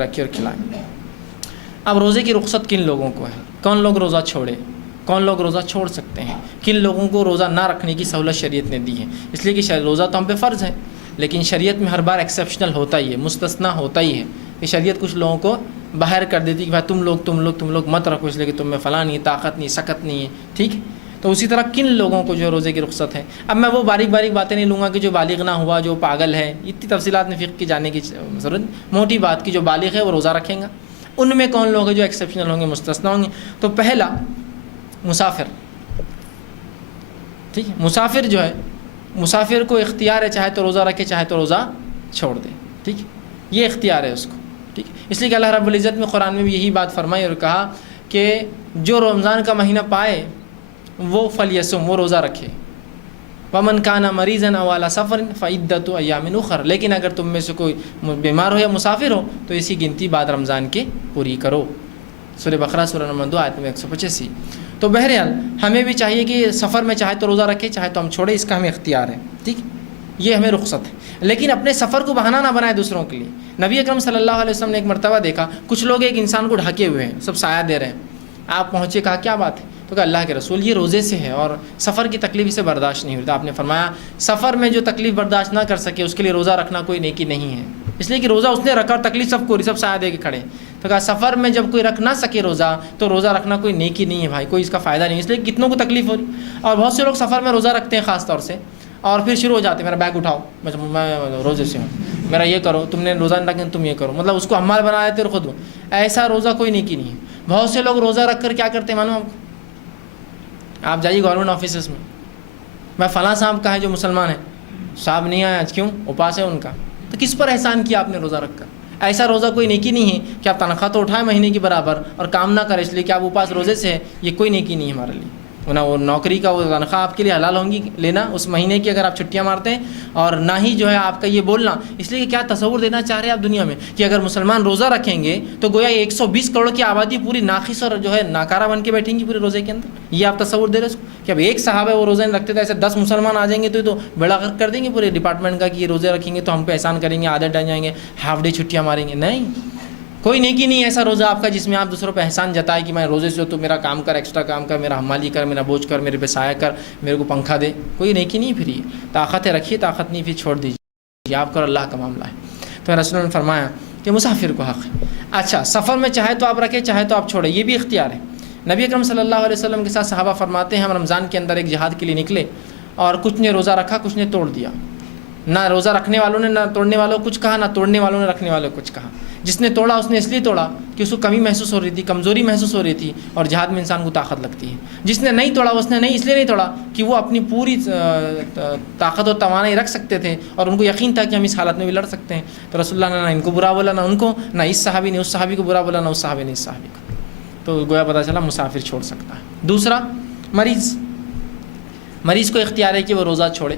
رکھے اور کھلائیں۔ اب روزے کی رخصت کن لوگوں کو ہے؟ کون لوگ روزہ چھوڑے؟ کون لوگ روزہ چھوڑ سکتے ہیں؟ کن لوگوں کو روزہ نہ رکھنے کی سہولت شریعت نے دی ہے؟ اس لیے کہ روزہ تو ہم پہ فرض ہے، لیکن شریعت میں ہر بار ایکسیپشنل ہوتا ہی ہے، مستثنا ہوتا ہی ہے کہ شریعت کچھ لوگوں کو باہر کر دیتی کہ بھائی تم لوگ مت رکھو، اس لیے کہ تم میں فلاں نہیں، طاقت نہیں، سکت نہیں ہے، ٹھیک ہے؟ تو اسی طرح کن لوگوں کو جو روزے کی رخصت ہے؟ اب میں وہ باریک باتیں نہیں لوں گا کہ جو بالغ نہ ہوا، جو پاگل ہے، اتنی تفصیلات میں فقہ کی جانے کی ضرورت، موٹی بات کی جو بالغ ہے وہ روزہ رکھیں گا۔ ان میں کون لوگ ہیں جو ایکسیپشنل ہوں گے، مستثنا ہوں گے؟ تو پہلا مسافر، ٹھیک ہے؟ مسافر جو ہے، مسافر کو اختیار ہے، چاہے تو روزہ رکھے چاہے تو روزہ چھوڑ دے، ٹھیک ہے؟ یہ اختیار ہے اس کو، ٹھیک؟ اس لیے کہ اللہ رب العزت میں قرآن میں بھی یہی بات فرمائی اور کہا کہ جو رمضان کا مہینہ پائے وہ فلیصم، وہ روزہ رکھے، ومن کان مریضا او علی سفر فعدۃ ایام اخر، لیکن اگر تم میں سے کوئی بیمار ہو یا مسافر ہو تو اسی گنتی بعد رمضان کے پوری کرو۔ سورہ بقرہ سورہ نمبر 2 آیت میں 185۔ تو بہرحال ہمیں بھی چاہیے کہ سفر میں چاہے تو روزہ رکھے چاہے تو ہم چھوڑے، اس کا ہمیں اختیار ہے، ٹھیک؟ یہ ہمیں رخصت ہے، لیکن اپنے سفر کو بہانہ نہ بنائے دوسروں کے لیے۔ نبی اکرم صلی اللہ علیہ وسلم نے ایک مرتبہ دیکھا کچھ لوگ ایک انسان کو ڈھکے ہوئے ہیں، سب سایہ دے رہے ہیں، آپ پہنچے، کہا کیا بات ہے؟ تو کہا اللہ کے رسول یہ روزے سے ہے اور سفر کی تکلیف اسے برداشت نہیں ہوتی۔ آپ نے فرمایا سفر میں جو تکلیف برداشت نہ کر سکے اس کے لیے روزہ رکھنا کوئی نیکی نہیں ہے، اس لیے کہ روزہ اس نے رکھا اور تکلیف سب کو ہو رہی، سب سایہ دے کے کھڑے۔ تو کہا سفر میں جب کوئی رکھ نہ سکے روزہ تو روزہ رکھنا کوئی نیکی نہیں ہے بھائی، کوئی اس کا فائدہ نہیں، اس لیے کتنوں کو تکلیف ہو رہی۔ اور بہت سے لوگ سفر میں روزہ رکھتے ہیں خاص طور سے، اور پھر شروع ہو جاتے ہیں میرا بیگ اٹھاؤ، میں روزے سے ہوں، میرا یہ کرو، تم نے روزہ نہیں رکھا تم یہ کرو، مطلب اس کو حمال بنا دیتے اور خود ایسا روزہ کوئی نیکی نہیں ہے۔ بہت سے لوگ روزہ رکھ کر کیا کرتے ہیں معلوم آپ جائیے گورنمنٹ آفیسز میں فلاں صاحب کا ہے جو مسلمان ہے، صاحب نہیں آیا آج، کیوں؟ اپاس ہے ان کا، تو کس پر احسان کیا آپ نے روزہ رکھ کر؟ ایسا روزہ کوئی نیکی نہیں ہے کہ آپ تنخواہ تو اٹھائیں مہینے کی برابر اور کام نہ کریں اس لیے کہ آپ اپاس روزے سے ہے، یہ کوئی نیکی نہیں ہے ہمارے لیے۔ نہ وہ نوکری کا وہ تنخواہ آپ کے لیے حلال ہوں گی لینا اس مہینے کی اگر آپ چھٹیاں مارتے ہیں، اور نہ ہی جو ہے آپ کا یہ بولنا، اس لیے کہ کیا تصور دینا چاہ رہے ہیں آپ دنیا میں کہ اگر مسلمان روزہ رکھیں گے تو گویا 120 کروڑ کی آبادی پوری ناقص اور جو ہے ناکارہ بن کے بیٹھیں گی پورے روزے کے اندر، یہ آپ تصور دے رہے ہیں کہ اب ایک صحابہ وہ روزہ نہیں رکھتے تھے، ایسے 10 مسلمان آ جائیں گے تو بیڑا غرق کر دیں گے پورے ڈپارٹمنٹ کا کہ یہ روزے رکھیں گے تو ہم پہ احسان کریں گے، عادت ڈال جائیں گے، ہاف ڈے چھٹیاں ماریں گے۔ نہیں، کوئی نیکی نہیں ہے ایسا روزہ آپ کا جس میں آپ دوسروں پہ احسان جتائے کہ میں روزے سے تو میرا کام کر، ایکسٹرا کام کر، میرا حمالی کر، میرا بوجھ کر، میرے پہ سایہ کر، میرے کو پنکھا دے، کوئی نیکی نہیں۔ پھر یہ طاقت ہے رکھیے، طاقت نہیں پھر چھوڑ دیجیے، آپ کا اللہ کا معاملہ ہے۔ تو رسول نے فرمایا کہ مسافر کو حق ہے۔ اچھا، سفر میں چاہے تو آپ رکھیں چاہے تو آپ چھوڑیں، یہ بھی اختیار ہے۔ نبی اکرم صلی اللہ علیہ وسلم کے ساتھ صحابہ فرماتے ہیں ہم رمضان کے اندر ایک جہاد کے لیے نکلے اور کچھ نے روزہ رکھا کچھ نے توڑ دیا، نہ روزہ رکھنے والوں نے نہ توڑنے والوں کچھ کہا، نہ توڑنے والوں نے رکھنے والوں کچھ کہا۔ جس نے توڑا اس نے اس لیے توڑا کہ اس کو کمی محسوس ہو رہی تھی، کمزوری محسوس ہو رہی تھی، اور جہاد میں انسان کو طاقت لگتی ہے۔ جس نے نہیں توڑا اس نے نہیں اس لیے نہیں توڑا کہ وہ اپنی پوری طاقت و توانائی رکھ سکتے تھے اور ان کو یقین تھا کہ ہم اس حالت میں بھی لڑ سکتے ہیں۔ تو رسول اللہ نے نہ ان کو برا بولا، نہ ان کو، نہ اس صحابی نے اس صحابی کو برا بولا، نہ اس صحابی نے اس صحابی کو۔ تو گویا پتہ چلا مسافر چھوڑ سکتا ہے۔ دوسرا مریض کو اختیار ہے کہ وہ روزہ چھوڑے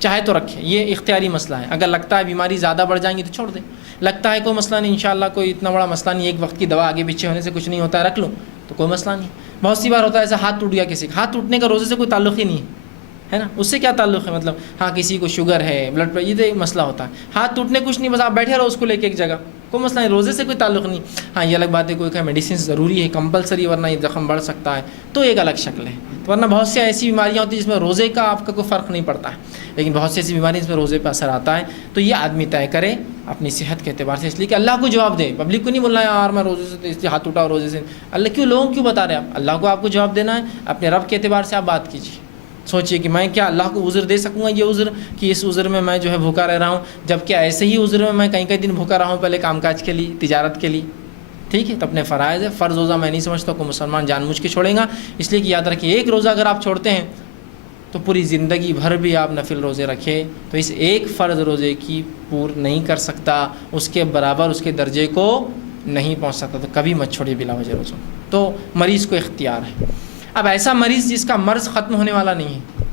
چاہے تو رکھے، یہ اختیاری مسئلہ ہے۔ اگر لگتا ہے بیماری زیادہ بڑھ جائیں گی تو چھوڑ دیں، لگتا ہے کوئی مسئلہ نہیں، انشاءاللہ کوئی اتنا بڑا مسئلہ نہیں، ایک وقت کی دوا آگے پیچھے ہونے سے کچھ نہیں ہوتا ہے، رکھ لو تو کوئی مسئلہ نہیں۔ بہت سی بار ہوتا ہے ایسا ہاتھ ٹوٹ گیا کسی کا، ہاتھ ٹوٹنے کا روزے سے کوئی تعلق ہی نہیں ہے نا، اس سے کیا تعلق ہے؟ مطلب ہاں کسی کو شوگر ہے، بلڈ پریشر، یہ تو ایک مسئلہ ہوتا ہے، ہاتھ ٹوٹنے کچھ نہیں، بس آپ بیٹھے رہو اس کو لے کے ایک جگہ، کوئی مسئلہ نہیں، روزے سے کوئی تعلق نہیں۔ ہاں یہ الگ بات ہے کوئی کہ میڈیسن ضروری ہے کمپلسری ورنہ یہ زخم بڑھ سکتا ہے تو ایک الگ شکل ہے، ورنہ بہت سی ایسی بیماریاں ہوتی ہیں جس میں روزے کا آپ کا کوئی فرق نہیں پڑتا ہے، لیکن بہت سی ایسی بیماریاں جس میں روزے پہ اثر آتا ہے، تو یہ آدمی طے کرے اپنی صحت کے اعتبار سے، اس لیے کہ اللہ کو جواب دے، پبلک کو نہیں بولنا ہے یار میں روزے سے اس لیے ہاتھ اٹھاؤ روزے سے، اللہ کیوں لوگوں کیوں بتا رہے ہیں آپ کو آپ کو جواب دینا ہے، اپنے رب کے اعتبار سے آپ بات کیجیے، سوچئے کہ میں کیا اللہ کو عذر دے سکوں گا، یہ عذر کہ اس عذر میں جو ہے بھوکا رہ رہا ہوں، جبکہ ایسے ہی عذر میں کئی دن بھوکا رہا ہوں پہلے کام کاج کے لیے، تجارت کے لیے، ٹھیک ہے؟ تو اپنے فرائض ہے، فرض روزہ میں نہیں سمجھتا کوئی مسلمان جان بوجھ کے چھوڑیں گا، اس لیے کہ یاد رکھیے ایک روزہ اگر آپ چھوڑتے ہیں تو پوری زندگی بھر بھی آپ نفل روزے رکھے تو اس ایک فرض روزے کی پور نہیں کر سکتا، اس کے برابر اس کے درجے کو نہیں پہنچ سکتا، تو کبھی مت چھوڑیے بلا وجہ روزوں۔ تو مریض کو اختیار ہے۔ اب ایسا مریض جس کا مرض ختم ہونے والا نہیں ہے،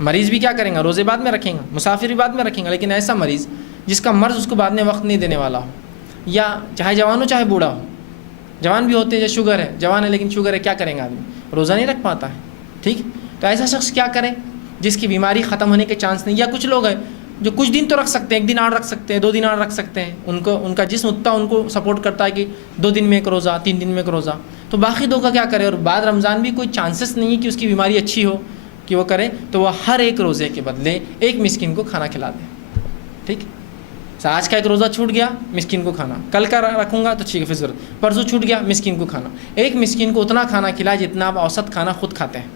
مریض بھی کیا کریں گا، روزے بعد میں رکھیں گا، مسافر بھی بعد میں رکھیں گا، لیکن ایسا مریض جس کا مرض اس کو بعد میں وقت نہیں دینے والا ہو، یا چاہے جوان ہو چاہے بوڑھا ہو، جوان بھی ہوتے ہیں جو شوگر ہے، جوان ہے لیکن شوگر ہے، کیا کریں گا آدمی، روزہ نہیں رکھ پاتا ہے، ٹھیک؟ تو ایسا شخص کیا کرے جس کی بیماری ختم ہونے کے چانس نہیں، یا کچھ لوگ ہیں جو کچھ دن تو رکھ سکتے ہیں، 1 دن آڑ رکھ سکتے ہیں، 2 دن آڑ رکھ سکتے ہیں، ان کا جسم اتنا ان کو سپورٹ کرتا ہے کہ 2 دن میں ایک روزہ، 3 دن میں ایک روزہ، تو باقی 2 کا کیا کرے؟ اور بعد رمضان بھی کوئی چانسز نہیں ہے کہ اس کی بیماری اچھی ہو کہ وہ کرے، تو وہ ہر ایک روزے کے بدلے ایک مسکین کو کھانا کھلا دے. ٹھیک، آج کا ایک روزہ چھوٹ گیا، مسکین کو کھانا، کل کا رکھوں گا تو ٹھیک ہے پھر ضرورت، پرسوں چھوٹ گیا، مسکین کو کھانا. ایک مسکین کو اتنا کھانا کھلائے جتنا آپ اوسط کھانا خود کھاتے ہیں.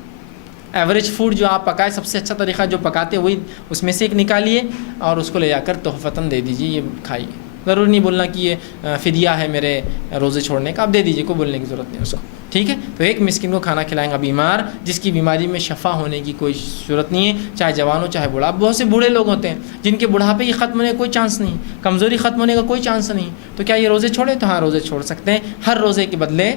ایوریج فوڈ جو آپ پکائے، سب سے اچھا طریقہ جو پکاتے وہی اس میں سے ایک نکالیے اور اس کو لے جا کر تحفتاً دے دیجیے، یہ کھائیے. ضرور نہیں بولنا کہ یہ فدیہ ہے میرے روزے چھوڑنے کا، آپ دے دیجیے، کوئی بولنے کی ضرورت نہیں اس کو. ٹھیک ہے، تو ایک مسکین کو کھانا کھلائیں گا بیمار، جس کی بیماری میں شفا ہونے کی کوئی صورت نہیں ہے، چاہے جوان ہو چاہے بوڑھا. اب بہت سے بوڑھے لوگ ہوتے ہیں جن کے بڑھاپے کی ختم ہونے کا کوئی چانس نہیں، کمزوری ختم ہونے کا کوئی چانس نہیں، تو کیا یہ روزے چھوڑے؟ تو ہاں روزے چھوڑ سکتے ہیں. ہر روزے کے بدلے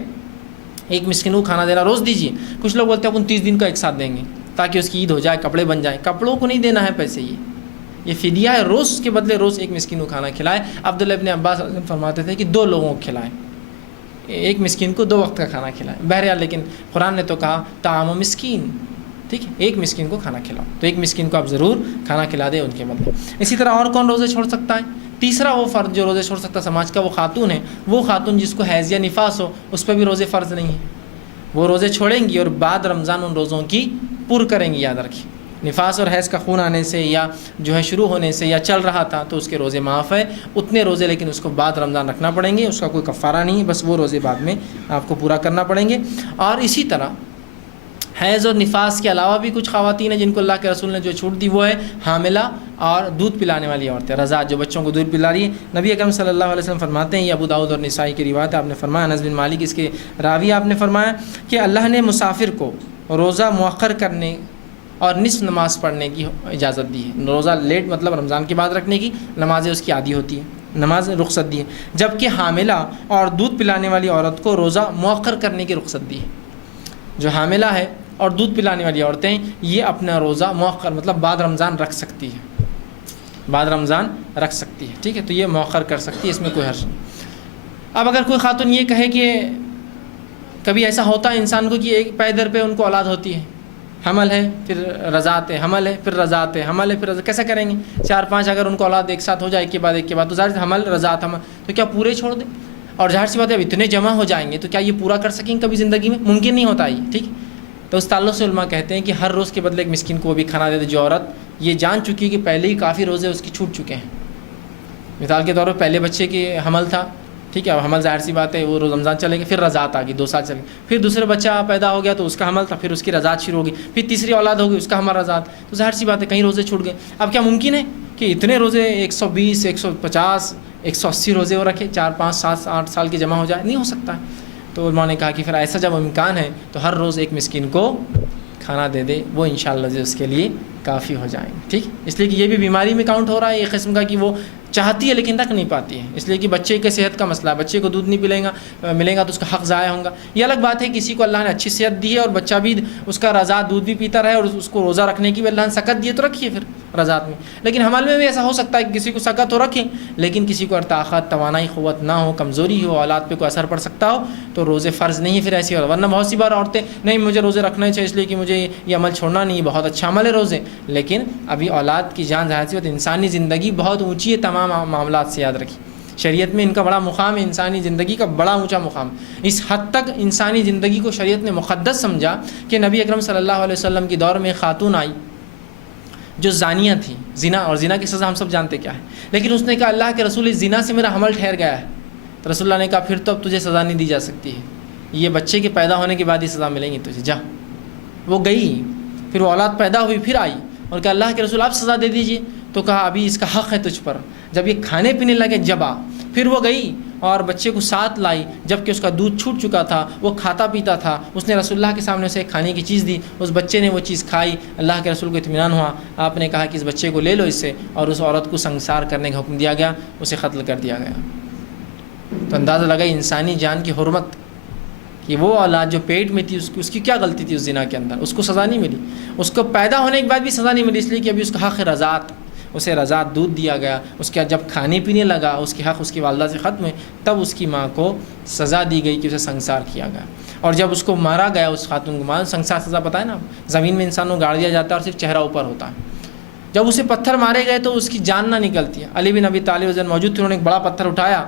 ایک مسکین کو کھانا دینا روز دیجیے. کچھ لوگ بولتے ہیں 29 دن کا ایک ساتھ دیں گے تاکہ اس کی عید ہو جائے، کپڑے بن جائیں. کپڑوں کو نہیں دینا ہے پیسے، یہ فدیہ ہے. روز کے بدلے روز ایک مسکین کو کھانا کھلائے. عبداللہ ابن عباس فرماتے تھے کہ 2 لوگوں کو کھلائیں، ایک مسکین کو 2 وقت کا کھانا کھلائیں. بہرحال لیکن قرآن نے تو کہا طعام مسکین. ٹھیک ہے، ایک مسکین کو کھانا کھلاؤ، تو ایک مسکین کو آپ ضرور کھانا کھلا دیں ان کے بدلے. اسی طرح اور کون روزے چھوڑ سکتا ہے؟ تیسرا وہ فرد جو روزے چھوڑ سکتا ہے سماج کا، وہ خاتون ہے. وہ خاتون جس کو حیض یا نفاس ہو، اس پہ بھی روزے فرض نہیں ہیں. وہ روزے چھوڑیں گی اور بعد رمضان ان روزوں کی پر کریں گی. یاد رکھیں، نفاس اور حیض کا خون آنے سے یا جو ہے شروع ہونے سے یا چل رہا تھا تو اس کے روزے معاف ہے، اتنے روزے، لیکن اس کو بعد رمضان رکھنا پڑیں گے. اس کا کوئی کفارہ نہیں ہے، بس وہ روزے بعد میں آپ کو پورا کرنا پڑیں گے. اور اسی طرح حیض اور نفاس کے علاوہ بھی کچھ خواتین ہیں جن کو اللہ کے رسول نے جو چھوٹ دی، وہ ہے حاملہ اور دودھ پلانے والی عورتیں، رضاعت، جو بچوں کو دودھ پلا رہی ہیں. نبی اکرم صلی اللہ علیہ وسلم فرماتے ہیں، یہ ابو داؤد اور نسائی کی روایت ہے، آپ نے فرمایا، انس بن مالک اس کے راوی، آپ نے فرمایا کہ اللہ نے مسافر کو روزہ مؤخر کرنے اور نصف نماز پڑھنے کی اجازت دی ہے. روزہ لیٹ مطلب رمضان کے بعد رکھنے کی، نمازیں اس کی عادی ہوتی ہیں، نماز رخصت دی ہے. جبکہ حاملہ اور دودھ پلانے والی عورت کو روزہ مؤخر کرنے کی رخصت دی ہے. جو حاملہ ہے اور دودھ پلانے والی عورتیں، یہ اپنا روزہ مؤخر مطلب بعد رمضان رکھ سکتی ہے، بعد رمضان رکھ سکتی ہے. ٹھیک ہے، تو یہ مؤخر کر سکتی ہے، اس میں کوئی حرج نہیں. اب اگر کوئی خاتون یہ کہے کہ کبھی ایسا ہوتا ہے انسان کو کہ ایک پیدر پہ ان کو اولاد ہوتی ہے، حمل ہے پھر رضاعت ہے، حمل ہے پھر رضاعت ہے، حمل ہے پھر رضاعت، کیسا کریں گے؟ 4-5 اگر ان کو اولاد ایک ساتھ ہو جائے، ایک کے بعد ایک کے بعد، تو ظاہر حمل رضاعت حمل، تو کیا پورے چھوڑ دیں؟ اور ظاہر سی بات ہے اب اتنے جمع ہو جائیں گے تو کیا یہ پورا کر سکیں کبھی زندگی میں؟ ممکن نہیں ہوتا یہ. ٹھیک، تو اس تعلق سے علماء کہتے ہیں کہ ہر روز کے بدلے ایک مسکین کو وہ بھی کھانا دے دے جو عورت یہ جان چکی ہے کہ پہلے ہی کافی روزے اس کی چھوٹ چکے ہیں. مثال کے طور پر پہلے بچے کی حمل تھا، ٹھیک ہے، اب حمل ظاہر سی بات ہے وہ رمضان چلے گا، پھر رضاعت آ گئی، 2 سال چلے گی، پھر دوسرے بچہ پیدا ہو گیا تو اس کا حمل تھا، پھر اس کی رضاعت شروع ہوگی، پھر تیسری اولاد ہوگی اس کا حمل رضاعت، تو ظاہر سی بات ہے کہیں روزے چھوٹ گئے. اب کیا ممکن ہے کہ اتنے روزے 120 150 180 روزے وہ رکھے، 4 5 7 8 سال کے جمع ہو جائے؟ نہیں ہو سکتا ہے. تو علماء نے کہا کہ پھر ایسا جب امکان ہے تو ہر روز ایک مسکین کو کھانا دے دے، وہ انشاءاللہ اس کے لیے کافی ہو جائیں گے. ٹھیک، اس لیے کہ یہ بھی بیماری میں کاؤنٹ ہو رہا ہے، ایک قسم کا کہ وہ چاہتی ہے لیکن رکھ نہیں پاتی ہے، اس لیے کہ بچے کے صحت کا مسئلہ ہے، بچے کو دودھ نہیں ملے گا تو اس کا حق ضائع ہوگا. یہ الگ بات ہے کسی کو اللہ نے اچھی صحت دی ہے اور بچہ بھی اس کا رضاعت دودھ بھی پیتا رہے اور اس کو روزہ رکھنے کی بھی اللہ نے سکت دی ہے تو رکھیے پھر رضاعت میں. لیکن حمل میں بھی ایسا ہو سکتا ہے کہ کسی کو سکت ہو رکھیں، لیکن کسی کو طاقت توانائی قوت نہ ہو، کمزوری ہو، اولاد پہ کوئی اثر پڑ سکتا ہو، تو روزے فرض نہیں پھر ایسی ہو. ورنہ بہت سی بار عورتیں نہیں مجھے روزے رکھنا چاہیے اس لیے کہ مجھے یہ عمل چھوڑنا نہیں، بہت اچھا عمل ہے روزے، لیکن ابھی اولاد کی جان ظاہر سی بات، انسانی زندگی بہت اونچی ہے تمام معاملات سے. یاد رکھیے شریعت میں ان کا بڑا مقام ہے، انسانی زندگی کا بڑا اونچا مقام. اس حد تک انسانی زندگی کو شریعت نے مقدس سمجھا کہ نبی اکرم صلی اللہ علیہ وسلم کی دور میں ایک خاتون آئی جو زانیہ تھی، زنا، اور زنا کی سزا ہم سب جانتے کیا ہے، لیکن اس نے کہا اللہ کے رسول، اس زنا سے میرا حمل ٹھہر گیا ہے. تو رسول اللہ نے کہا پھر تو اب تجھے سزا نہیں دی جا سکتی ہے، یہ بچے کے پیدا ہونے کے بعد ہی سزا ملیں گی تجھے، جا. وہ گئی، پھر وہ اولاد پیدا ہوئی، پھر آئی اور کہا اللہ کے رسول آپ سزا دے دیجیے. تو کہا ابھی اس کا حق ہے تجھ پر. جب یہ کھانے پینے لگے جب پھر وہ گئی اور بچے کو ساتھ لائی، جب کہ اس کا دودھ چھوٹ چکا تھا، وہ کھاتا پیتا تھا. اس نے رسول اللہ کے سامنے اسے کھانے کی چیز دی، اس بچے نے وہ چیز کھائی. اللہ کے رسول کو اطمینان ہوا، آپ نے کہا کہ اس بچے کو لے لو اس سے، اور اس عورت کو سنگسار کرنے کا حکم دیا گیا، اسے قتل کر دیا گیا. تو اندازہ لگا انسانی جان کی حرمت کہ وہ اولاد جو پیٹ میں تھی اس کی کیا غلطی تھی اس زنا کے اندر، اس کو سزا نہیں ملی، اس کو پیدا ہونے کے بعد بھی سزا نہیں ملی، اس لیے کہ ابھی اس کا حق رضاعت، اسے رضاعت دودھ دیا گیا. اس کے جب کھانے پینے لگا، اس کے حق اس کی والدہ سے ختم ہوئے، تب اس کی ماں کو سزا دی گئی کہ اسے سنگسار کیا گیا. اور جب اس کو مارا گیا، اس خاتون کو مارا، سنگسار سزا پتہ ہے نا، زمین میں انسان کو گاڑ دیا جاتا ہے اور صرف چہرہ اوپر ہوتا ہے، جب اسے پتھر مارے گئے تو اس کی جان نہ نکلتی ہے. علی بن ابی طالب رضی اللہ عنہ موجود تھے, انہوں نے ایک بڑا پتھر اٹھایا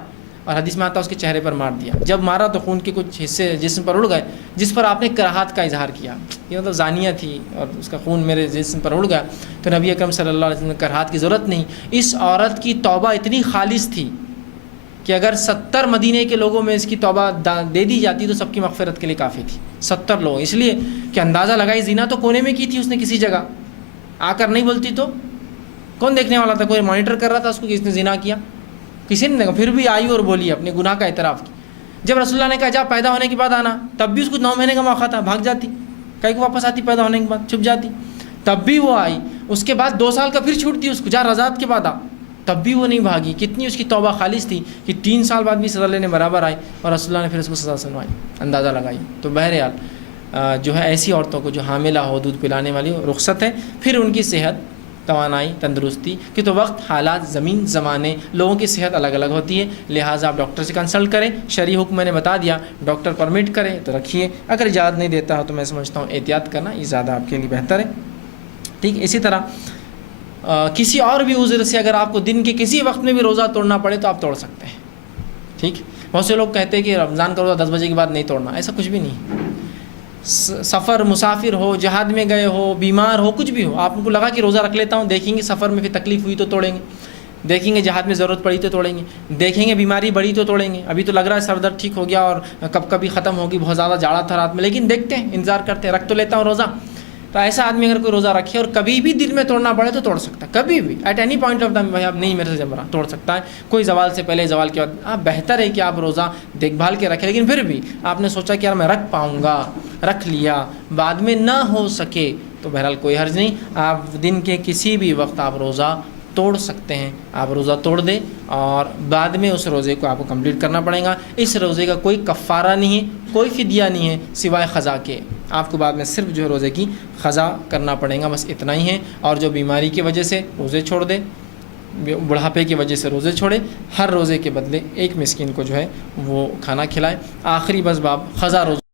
اور حدیث میں آتا ہے اس کے چہرے پر مار دیا. جب مارا تو خون کے کچھ حصے جسم پر اڑ گئے, جس پر آپ نے کراہت کا اظہار کیا. یہ مطلب زانیہ تھی اور اس کا خون میرے جسم پر اڑ گیا. تو نبی اکرم صلی اللہ علیہ وسلم نے کراہت کی ضرورت نہیں. اس عورت کی توبہ اتنی خالص تھی کہ اگر 70 مدینے کے لوگوں میں اس کی توبہ دے دی جاتی تو سب کی مغفرت کے لیے کافی تھی. 70 لوگ, اس لیے کہ اندازہ لگائی زنا تو کونے میں کی تھی اس نے, کسی جگہ آ کر نہیں بولتی تو کون دیکھنے والا تھا؟ کوئی مانیٹر کر رہا تھا اس کو کہ اس نے زنا کیا؟ کسی نے دیکھا. پھر بھی آئی اور بولی, اپنے گناہ کا اعتراف کی. جب رسول اللہ نے کہا جا پیدا ہونے کے بعد آنا, تب بھی اس کو 9 مہینے کا موقع تھا, بھاگ جاتی, کہیں کو واپس آتی پیدا ہونے کے بعد, چھپ جاتی. تب بھی وہ آئی. اس کے بعد 2 سال کا پھر چھوٹتی اس کو, جا رضاعت کے بعد آ, تب بھی وہ نہیں بھاگی. کتنی اس کی توبہ خالص تھی کہ 3 سال بعد بھی سزا لینے برابر آئی اور رسول اللہ نے پھر اس کو سزا سنوائی, اندازہ لگائی. تو بہرحال جو ہے ایسی عورتوں کو جو حاملہ ہو, دودھ پلانے والی ہو, رخصت ہے. پھر ان کی صحت, توانائی, تندرستی کہ تو وقت, حالات, زمین, زمانے, لوگوں کی صحت الگ الگ ہوتی ہے. لہٰذا آپ ڈاکٹر سے کنسلٹ کریں. شرعی حکم میں نے بتا دیا, ڈاکٹر پرمٹ کرے تو رکھیے, اگر اجازت نہیں دیتا ہو تو میں سمجھتا ہوں احتیاط کرنا یہ زیادہ آپ کے لیے بہتر ہے. ٹھیک. اسی طرح کسی اور بھی عذر سے اگر آپ کو دن کے کسی وقت میں بھی روزہ توڑنا پڑے تو آپ توڑ سکتے ہیں. ٹھیک. بہت سے لوگ کہتے ہیں کہ رمضان کا روزہ 10 بجے کے بعد نہیں توڑنا, ایسا کچھ بھی نہیں. سفر, مسافر ہو, جہاد میں گئے ہو, بیمار ہو, کچھ بھی ہو, آپ کو لگا کہ روزہ رکھ لیتا ہوں, دیکھیں گے سفر میں پھر تکلیف ہوئی تو توڑیں گے, دیکھیں گے جہاد میں ضرورت پڑی تو توڑیں گے, دیکھیں گے بیماری بڑی تو توڑیں گے. ابھی تو لگ رہا ہے سر درد ٹھیک ہو گیا اور کب کبھی ختم ہوگی, بہت زیادہ جاڑا تھا رات میں, لیکن دیکھتے ہیں, انتظار کرتے ہیں, رکھ تو لیتا ہوں روزہ. تو ایسا آدمی اگر کوئی روزہ رکھے اور کبھی بھی دل میں توڑنا پڑے تو توڑ سکتا ہے, کبھی بھی, at any point of time. بھائی اب نہیں میرے سے جم رہا, توڑ سکتا ہے. کوئی زوال سے پہلے, زوال کے بعد. آپ بہتر ہے کہ آپ روزہ دیکھ بھال کے رکھیں, لیکن پھر بھی آپ نے سوچا کہ یار میں رکھ پاؤں گا, رکھ لیا, بعد میں نہ ہو سکے تو بہرحال کوئی حرج نہیں. آپ دن کے کسی بھی وقت آپ روزہ توڑ سکتے ہیں. آپ روزہ توڑ دیں اور بعد میں اس روزے کو آپ کو کمپلیٹ کرنا پڑے گا. اس روزے کا کوئی کفارہ نہیں ہے, کوئی فدیہ نہیں ہے سوائے قضا کے. آپ کو بعد میں صرف جو ہے روزے کی قضا کرنا پڑے گا, بس اتنا ہی ہے. اور جو بیماری کی وجہ سے روزے چھوڑ دے, بڑھاپے کی وجہ سے روزے چھوڑے, ہر روزے کے بدلے 1 مسکین کو جو ہے وہ کھانا کھلائے. آخری بس باب قضا روزے